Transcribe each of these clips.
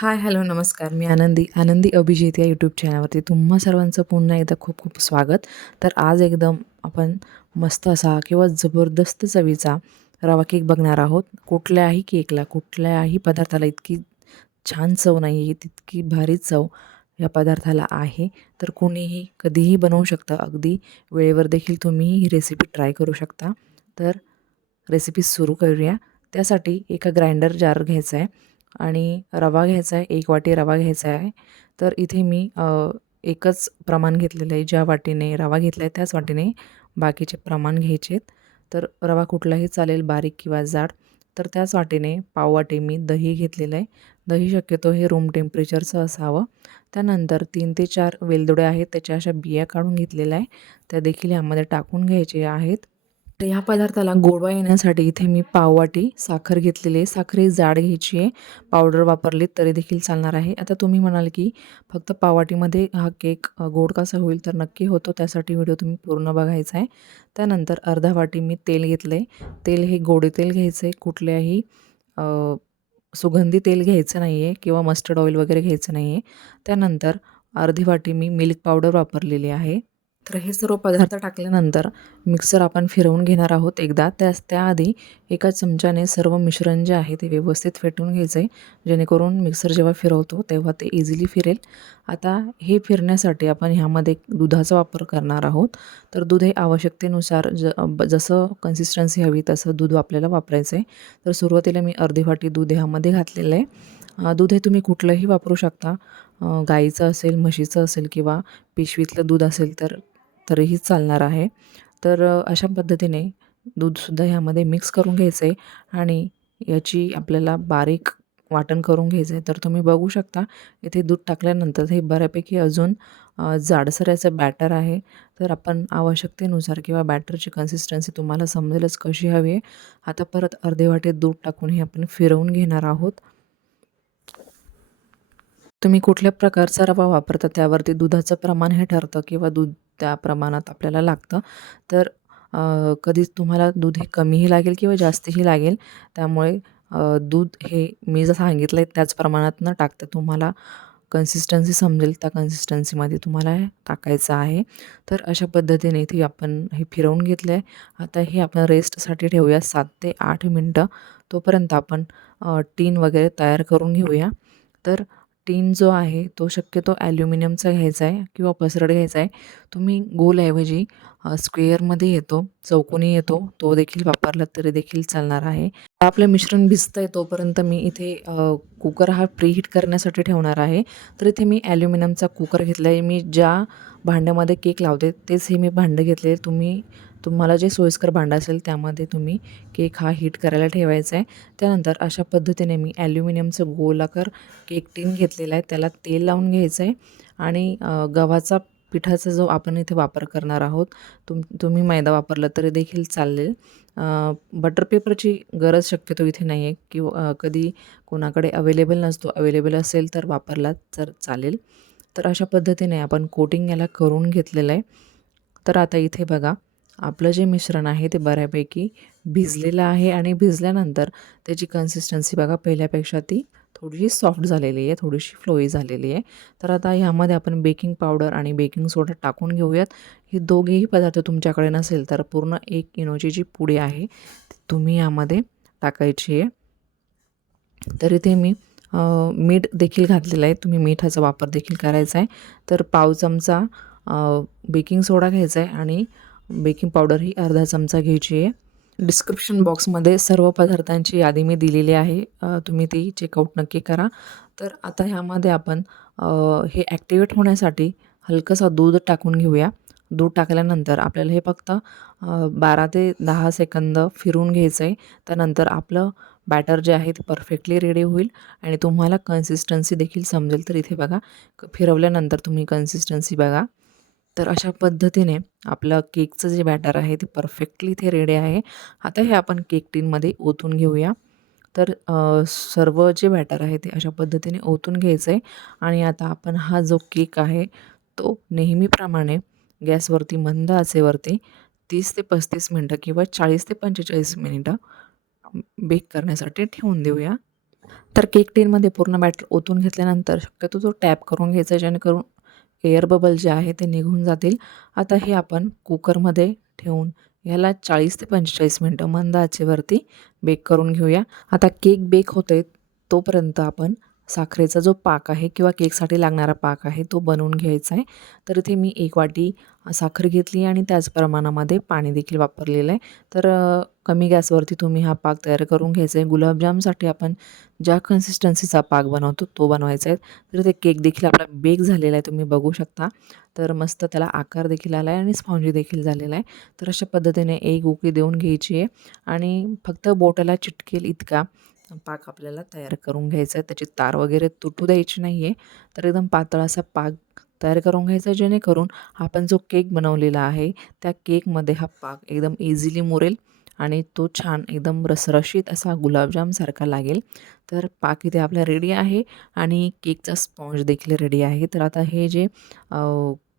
Hi hello नमस्कार. मी आनंदी आनंदी अभिजित या यूट्यूब चॅनलवरती तुम्हा सर्वांचं पुन्हा एकदा खूप खूप स्वागत. तर आज एकदम आपण मस्त असा किंवा जबरदस्त चवीचा रवा केक बघणार आहोत. कुठल्याही केकला कुठल्याही पदार्थाला इतकी छान चव नाही आहे तितकी भारी चव या पदार्थाला आहे. तर कोणीही कधीही बनवू शकतं. अगदी वेळेवर देखील तुम्ही ही रेसिपी ट्राय करू शकता. तर रेसिपी सुरू करूया. त्यासाठी एका ग्राइंडर जार घ्यायचा आहे. आणि रवा घ्यायचा आहे एक वाटी रवा घ्यायचा आहे. तर इथे मी एकच प्रमाण घेतलेलं आहे. ज्या वाटीने रवा घेतला आहे त्याच वाटीने बाकीचे प्रमाण घ्यायचे आहेत. तर रवा कुठलाही चालेल बारीक किंवा जाड. तर त्याच वाटीने पाववाटी मी दही घेतलेलं आहे. दही शक्यतो हे रूम टेम्परेचरचं असावं. त्यानंतर तीन ते चार वेलदोडे आहेत त्याच्या अशा बिया काढून घेतलेल्या आहे त्या देखील यामध्ये टाकून घ्यायचे आहेत. तर ह्या पदार्थाला गोडवा येण्यासाठी इथे मी पाववाटी साखर घेतलेली आहे. साखर ही जाड घ्यायची आहे. पावडर वापरली तरी देखील चालणार आहे. आता तुम्ही म्हणाल की फक्त पाववाटीमध्ये हा केक गोड कसा होईल तर नक्की होतो त्यासाठी व्हिडिओ तुम्ही पूर्ण बघायचा आहे. त्यानंतर अर्धा वाटी मी तेल घेतलं आहे तेल हे गोडे तेल घ्यायचं आहे कुठल्याही सुगंधी तेल घ्यायचं नाही आहे किंवा मस्टर्ड ऑइल वगैरे घ्यायचं नाही आहे त्यानंतर अर्धी वाटी मी मिल्क पावडर वापरलेली आहे. तर हे सर्व पदार्थ टाकल्यानंतर मिक्सर आपण फिरवून घेणार आहोत एकदा. त्यास त्याआधी एका चमच्याने सर्व मिश्रण जे आहे ते व्यवस्थित फेटून घ्यायचं आहे जेणेकरून मिक्सर जेव्हा फिरवतो तेव्हा ते इझिली फिरेल. आता हे फिरण्यासाठी आपण ह्यामध्ये दुधाचा वापर करणार आहोत. तर दूध हे आवश्यकतेनुसार ज जसं कन्सिस्टन्सी हवी तसं दूध आपल्याला वापरायचं आहे तर सुरुवातीला मी अर्धी वाटी दूध ह्यामध्ये घातलेलं आहे. दूध हे तुम्ही कुठलंही वापरू शकता. गाईचं असेल म्हशीचं असेल किंवा पिशवीतलं दूध असेल तर तरीही चालणार आहे. तर अशा पद्धतीने दूधसुद्धा ह्यामध्ये मिक्स करून घ्यायचं आहे आणि याची आपल्याला बारीक वाटण करून घ्यायचं. आहे तर तुम्ही बघू शकता इथे दूध टाकल्यानंतर हे बऱ्यापैकी अजून जाडसर याचं बॅटर आहे. तर आपण आवश्यकतेनुसार किंवा बॅटरची कन्सिस्टन्सी तुम्हाला समजेलच कशी हवी आहे. आता परत अर्धे वाटे दूध टाकून हे आपण फिरवून घेणार आहोत. तुम्ही कुठल्या प्रकारचा रवा वापरता? त्यावरती दुधाचं प्रमाण हे ठरतं किंवा दूध त्या प्रमाणात आपल्याला लागतं. तर कधीच तुम्हाला दूध हे कमीही लागेल किंवा जास्तही लागेल. त्यामुळे दूध हे मी जर सांगितलं आहे त्याच प्रमाणात न टाकतं तुम्हाला कन्सिस्टन्सी समजेल. त्या कन्सिस्टन्सीमध्ये तुम्हाला टाकायचं आहे. तर अशा पद्धतीने इथे आपण हे फिरवून घेतलं आहे आता हे आपण रेस्टसाठी ठेवूया. सात ते आठ मिनटं. तोपर्यंत आपण टीन वगैरे तयार करून घेऊया. तर टीन जो आहे तो शक्यतो ॲल्युमिनियमचा घ्यायचा आहे किंवा पसरड घ्यायचा आहे. तुम्ही गोलऐवजी स्क्वेअरमध्ये येतो चौकोनी येतो तो देखील वापरला तरी देखील चालणार आहे. आपलं मिश्रण भिजतं आहे तोपर्यंत मी इथे कुकर हा प्रीहीट करण्यासाठी ठेवणार आहे. तर इथे मी ॲल्युमिनियमचा कुकर घेतला आहे मी ज्या भांड्यामध्ये केक लावते तेच हे मी भांडं घेतले. तुम्ही तुम्हाला जे सोयीस्कर भांडं असेल त्यामध्ये तुम्ही केक हा हीट करायला ठेवायचा आहे. त्यानंतर अशा पद्धतीने मी ॲल्युमिनियमचं गोलाकार केक टीन घेतलेला आहे. त्याला तेल लावून घ्यायचं आहे. आणि गव्हाचा पिठाचा जो आपण इथे वापर करणार आहोत तुम तुम्ही मैदा वापरला तरी देखील चालेल. बटर पेपरची गरज शक्यतो इथे नाही आहे. किंवा कधी कोणाकडे अवेलेबल नसतो अवेलेबल असेल तर वापरला तर चालेल. तर अशा पद्धतीने आपण कोटिंग याला करून घेतलेलं आहे. तर आता इथे बघा आपलं जे मिश्रण आहे ते बऱ्यापैकी भिजलेलं आहे आणि भिजल्यानंतर त्याची कन्सिस्टन्सी बघा पहिल्यापेक्षा ती थोडीशी सॉफ्ट झालेली आहे थोडीशी फ्लोई झालेली आहे. तर आता ह्यामध्ये आपण बेकिंग पावडर आणि बेकिंग सोडा टाकून घेऊयात. हे दोघेही पदार्थ तुमच्याकडे नसेल तर पूर्ण एक इनोची जी पुडी आहे ती तुम्ही यामध्ये टाकायची आहे. तर इथे मी मीठ देखील घातलेलं आहे. तुम्ही मिठाचा वापर देखील करायचा आहे. तर पाव चमचा बेकिंग सोडा घ्यायचा आहे आणि बेकिंग पावडर ही अर्धा चमचा घ्यायची आहे. डिस्क्रिप्शन बॉक्समध्ये सर्व पदार्थांची यादी मी दिलेली आहे. तुम्ही ती चेकआउट नक्की करा. तर आता ह्यामध्ये आपण हे ॲक्टिवेट होण्यासाठी हलकंसं दूध टाकून घेऊया. दूध टाकल्यानंतर आपल्याला हे फक्त बारा ते दहा सेकंद फिरून घ्यायचं आहे त्यानंतर आपलं बॅटर जे आहे ते परफेक्टली रेडी होईल. आणि तुम्हाला कन्सिस्टन्सी देखील समजेल. तर इथे बघा फिरवल्यानंतर तुम्ही कन्सिस्टन्सी बघा. तर अशा पद्धतीने आपलं केकचं जे बॅटर आहे ते परफेक्टली इथे रेडी आहे. आता हे आपण केक टीनमध्ये ओतून घेऊया. तर सर्व जे बॅटर आहे ते अशा पद्धतीने ओतून घ्यायचं आहे आणि आता आपण हा जो केक आहे तो नेहमीप्रमाणे गॅसवरती मंद आचेवरती तीस ते पस्तीस मिनटं किंवा चाळीस ते पंचेचाळीस मिनिटं बेक करण्यासाठी ठेवून देऊया. तर केक टीनमध्ये पूर्ण बॅटर ओतून घेतल्यानंतर शक्यतो तो टॅप करून घ्यायचा जेणेकरून एअर बबल जे आहे ते निघून जातील. आता हे आपण कुकरमध्ये ठेवून ह्याला चाळीस ते पंचेचाळीस मिनटं मंद आचेवरती बेक करून घेऊया. आता केक बेक होते तोपर्यंत आपण साखरेचा जो पाक आहे किंवा केकसाठी लागणारा पाक आहे तो बनवून घ्यायचा आहे. तर इथे मी एक वाटी साखर घेतली आणि त्याच प्रमाणामध्ये पाणी देखील वापरलेलं आहे. तर कमी गॅसवरती तुम्ही हा पाक तयार करून घ्यायचा आहे. गुलाबजामसाठी आपण ज्या कन्सिस्टन्सीचा पाक बनवतो तो बनवायचा आहे. तर ते केक देखील आपला बेक झालेला आहे तुम्ही बघू शकता. तर मस्त त्याला आकार देखील आला आहे आणि स्पॉन्जी देखील झालेला आहे. तर अशा पद्धतीने एक उकळी देऊन घ्यायची आहे. आणि फक्त बोटाला चिटकेल इतका. पाक आपल्याला तयार करून घ्यायचा आहे. त्याची तार वगैरे तुटू द्यायची नाही आहे तर एकदम पातळ असा पाक तयार करून घ्यायचा जेणेकरून आपण जो केक बनवलेला आहे त्या केकमध्ये हा पाक एकदम इझिली मुरेल आणि तो छान एकदम रसरशीत असा गुलाबजामसारखा लागेल. तर पाक इथे आपला रेडी आहे आणि केकचा स्पॉन्ज देखील रेडी आहे. तर आता हे जे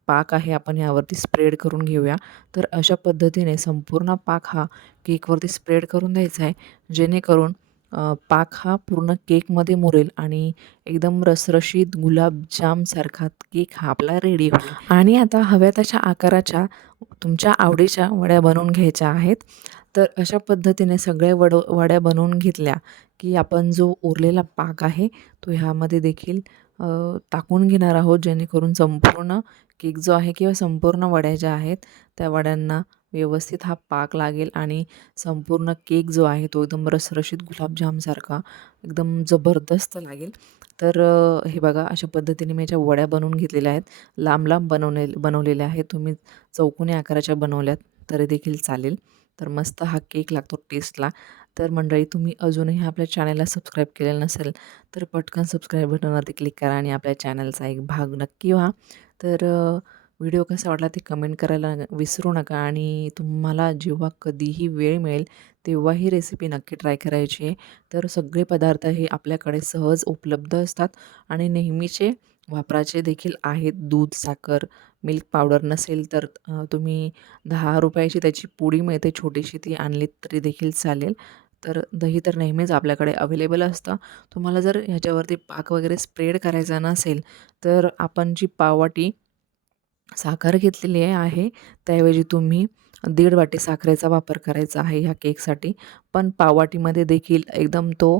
पाक आहे आपण यावरती स्प्रेड करून घेऊया. तर अशा पद्धतीने संपूर्ण पाक हा केकवरती स्प्रेड करून द्यायचा आहे. जेणेकरून पाक हा पूर्ण केकमध्ये मुरेल आणि एकदम रसरशीत गुलाबजामसारखा केक हा आपला रेडी होईल. आणि आता हव्या तशा आकाराच्या तुमच्या आवडीच्या वड्या बनवून घ्यायच्या आहेत. तर अशा पद्धतीने सगळ्या वड वड्या बनवून घेतल्या की आपण जो उरलेला पाक आहे तो ह्यामध्ये देखील टाकून घेणार आहोत जेणेकरून संपूर्ण केक जो आहे किंवा संपूर्ण वड्या ज्या आहेत त्या वड्यांना व्यवस्थित हा पाक लागेल आणि संपूर्ण केक जो आहे तो एकदम रसरशीत गुलाबजामसारखा एकदम जबरदस्त लागेल. तर हे बघा अशा पद्धतीने मी याच्या वड्या बनवून घेतलेल्या आहेत लांब लांब बनवले बनवलेल्या आहेत तुम्ही चौकोनी आकाराच्या बनवल्यात तरी देखील चालेल. तर मस्त हा केक लागतो टेस्टला. तर मंडळी तुम्ही अजूनही आपल्या चॅनलला सबस्क्राईब केलेलं नसेल तर पटकन सबस्क्राईब बटनवरती क्लिक करा आणि आपल्या चॅनलचा एक भाग नक्की व्हा. तर व्हिडिओ कसा वाटला ते कमेंट करायला विसरू नका आणि तुम्हाला जेव्हा कधीही वेळ मिळेल तेव्हा ही रेसिपी नक्की ट्राय करायची आहे. तर सगळे पदार्थ हे आपल्याकडे सहज उपलब्ध असतात आणि नेहमीचे वापराचे देखील आहेत. दूध साखर मिल्क पावडर नसेल तर तुम्ही दहा रुपयाची त्याची पुडी मिळते छोटीशी ती आणलीत तरी देखील चालेल. तर दही तर नेहमीच आपल्याकडे अवेलेबल असतं. तुम्हाला जर ह्याच्यावरती पाक वगैरे स्प्रेड करायचा नसेल तर आपण जी पाववाटी साखर घेतलेली आहे त्याऐवजी तुम्ही दीड वाटी साखरेचा वापर करायचा आहे ह्या केकसाठी. पण पाववाटीमध्ये देखील एकदम तो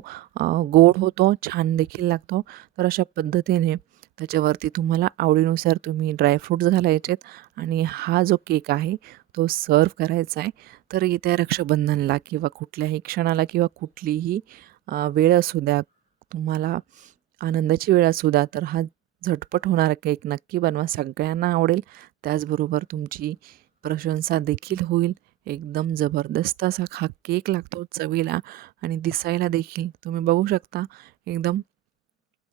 गोड होतो छान देखील लागतो. तर अशा पद्धतीने त्याच्यावरती तुम्हाला आवडीनुसार तुम्ही ड्रायफ्रूट्स घालायचेत आणि हा जो केक आहे तो सर्व करायचा आहे. तर येत्या रक्षाबंधनला किंवा कुठल्याही क्षणाला किंवा कुठलीही वेळ असू द्या तुम्हाला आनंदाची वेळ असू द्या तर हा झटपट होणारा केक नक्की बनवा. सगळ्यांना आवडेल. त्याचबरोबर तुमची प्रशंसा देखील होईल. एकदम जबरदस्त असा हा केक लागतो चवीला आणि दिसायला देखील. तुम्ही बघू शकता एकदम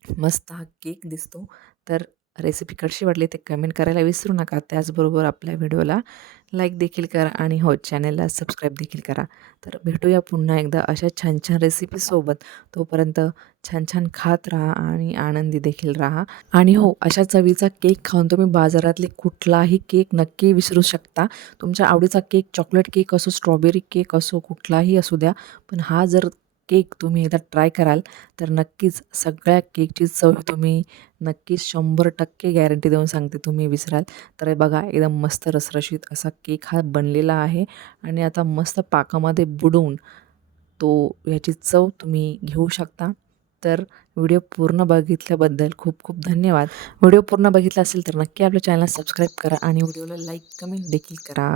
मस्त हा केक दिसतो. तर रेसिपी कशी वाटली ते कमेंट करायला विसरू नका. त्याचबरोबर आपल्या व्हिडिओला लाईक देखील करा आणि हो चॅनलला सबस्क्राईब देखील करा. तर भेटूया पुन्हा एकदा अशा छान छान रेसिपीसोबत तोपर्यंत छान छान खात राहा आणि आनंदी देखील राहा. आणि हो अशा चवीचा केक खाऊन तुम्ही बाजारातले कुठलाही केक नक्की विसरू शकता. तुमच्या आवडीचा केक चॉकलेट केक असो स्ट्रॉबेरी केक असो कुठलाही असू द्या. पण हा जर केक तुम्ही एकदा ट्राय कराल तर नक्कीच सगळ्या केकची चव ही तुम्ही नक्कीच शंभर टक्के गॅरंटी देऊन सांगते तुम्ही विसराल. तर हे बघा एकदम मस्त रसरशीत असा केक हा बनलेला आहे. आणि आता मस्त पाकामध्ये बुडवून तो ह्याची चव तुम्ही घेऊ शकता. तर व्हिडिओ पूर्ण बघितल्याबद्दल खूप खूप धन्यवाद. व्हिडिओ पूर्ण बघितला असेल तर नक्की आपल्या चॅनलला सबस्क्राईब करा आणि व्हिडिओला लाईक कमेंट देखील करा.